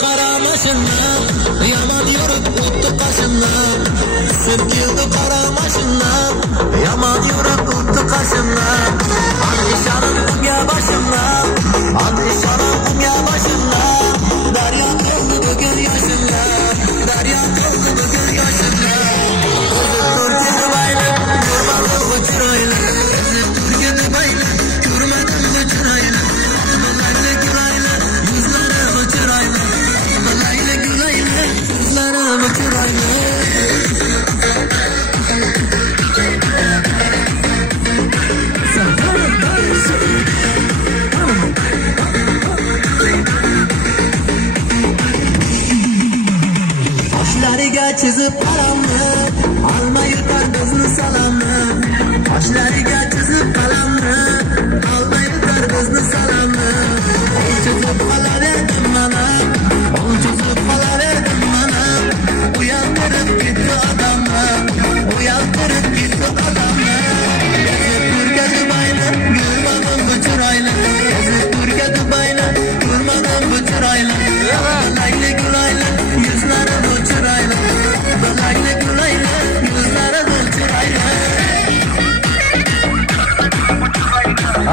karamaşına, yaman yürüp uttu kaşına. Sürküldü karamaşına, yaman yürüp uttu kaşına. Andişanın kumya başına, andişanın kumya başına. Derya kaldı bugün yaşına, derya kaldı bugün yaşına. Özüp Türkiye'de baylı, kurbanlı bu çıraylı. Özüp Türkiye'de baylı, kurmadım bu çıraylı. Balaylı gülaylı, yüzleri bu çıraylı. Balaylı gülaylı, yüzleri bu çıraylı. Saçlarıga çizip paramni,